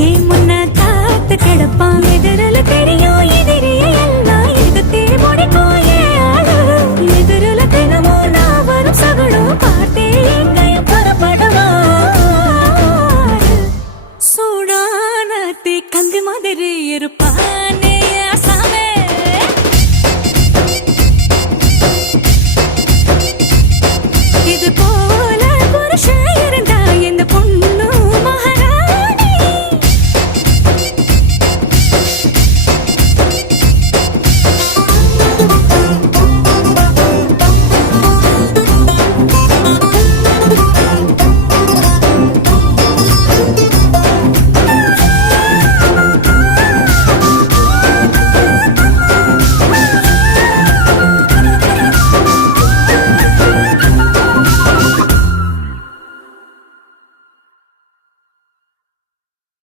ஏன் முன்ன காத்து கிடப்பான் எதிரில தெரியும் எதிரிய எல்லாம் எதிர்த்தே முடிக்கும் ஏன் ஆளு எதிரில தினமும் நான் வரும் சகடும் பார்த்தே எங்கையும் புறப்படுவார் சூடான தீ கங்கு மாதிரி இருப்பார்